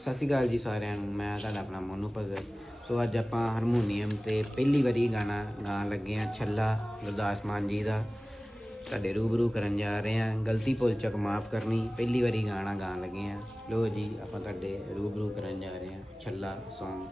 ਸਤਿ ਸ਼੍ਰੀ ਅਕਾਲ ਜੀ ਸਾਰਿਆਂ ਨੂੰ, ਮੈਂ ਤੁਹਾਡਾ ਆਪਣਾ ਮੋਨੂ ਭਗਤ। ਸੋ ਅੱਜ ਆਪਾਂ ਹਾਰਮੋਨੀਅਮ ਤੇ ਪਹਿਲੀ ਵਾਰੀ ਗਾਣਾ ਗਾਣ ਲੱਗੇ ਆ ਛੱਲਾ ਗੁਰਦਾਸ ਮਾਨ ਜੀ ਦਾ। ਤੁਹਾਡੇ ਰੂਬਰੂ ਕਰਨ ਜਾ ਰਹੇ ਆ ਗਲਤੀ ਭੁੱਲ ਚੱਕ ਮਾਫ ਕਰਨੀ, ਪਹਿਲੀ ਵਾਰੀ ਗਾਣਾ ਗਾਣ ਲੱਗੇ ਆ ਲੋ ਜੀ, ਆਪਾਂ ਤੁਹਾਡੇ ਰੂਬਰੂ ਕਰਨ ਜਾ ਰਹੇ ਆ ਛੱਲਾ ਸੌਂਗ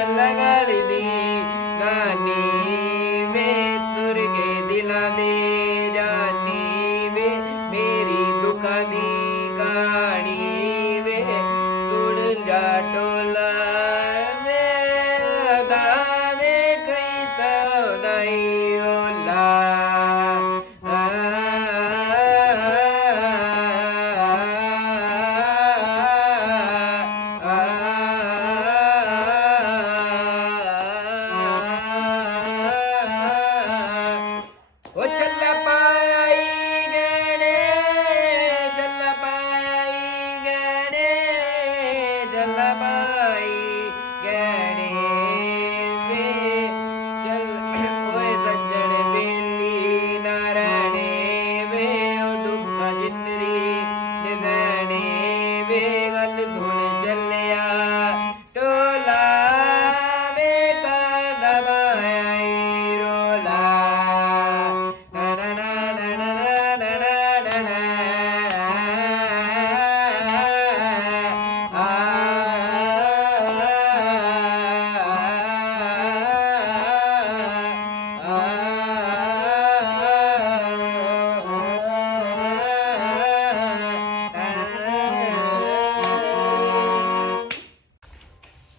चल गाली दी गानी वे दुर्गे दिला दे जानी Big.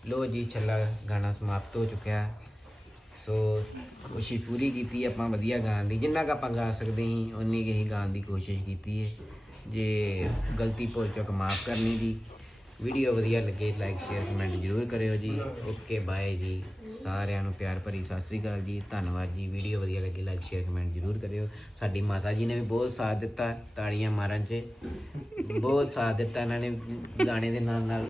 ਲੋਅ ਜੀ, ਛੱਲਾ ਗਾਣਾ ਸਮਾਪਤ ਹੋ ਚੁੱਕਿਆ। ਸੋ ਕੋਸ਼ਿਸ਼ ਪੂਰੀ ਕੀਤੀ, ਆਪਾਂ ਵਧੀਆ ਗਾਣ ਦੀ। ਜਿੰਨਾ ਕੁ ਆਪਾਂ ਗਾ ਸਕਦੇ ਸੀ ਉਨੀ ਕੁ ਹੀ ਗਾਣ ਦੀ ਕੋਸ਼ਿਸ਼ ਕੀਤੀ ਹੈ ਜੇ ਗਲਤੀ ਭੁੱਲ ਚੁੱਕ, ਮਾਫ ਕਰਨੀ ਜੀ। ਵੀਡੀਓ ਵਧੀਆ ਲੱਗੇ ਲਾਈਕ ਸ਼ੇਅਰ ਕਮੈਂਟ ਜ਼ਰੂਰ ਕਰਿਓ ਜੀ। ਓਕੇ ਬਾਏ ਜੀ। ਸਾਰਿਆਂ ਨੂੰ ਪਿਆਰ ਭਰੀ ਸਤਿ ਸ੍ਰੀ ਅਕਾਲ ਜੀ। ਧੰਨਵਾਦ ਜੀ। ਵੀਡੀਓ ਵਧੀਆ ਲੱਗੀ ਲਾਈਕ ਸ਼ੇਅਰ ਕਮੈਂਟ ਜ਼ਰੂਰ ਕਰਿਓ। ਸਾਡੀ ਮਾਤਾ ਜੀ ਨੇ ਵੀ ਬਹੁਤ ਸਾਥ ਦਿੱਤਾ ਤਾੜੀਆਂ ਮਾਰਨ 'ਚ। ਬਹੁਤ ਸਾਥ ਦਿੱਤਾ ਇਹਨਾਂ ਨੇ, ਗਾਣੇ ਦੇ ਨਾਲ ਨਾਲ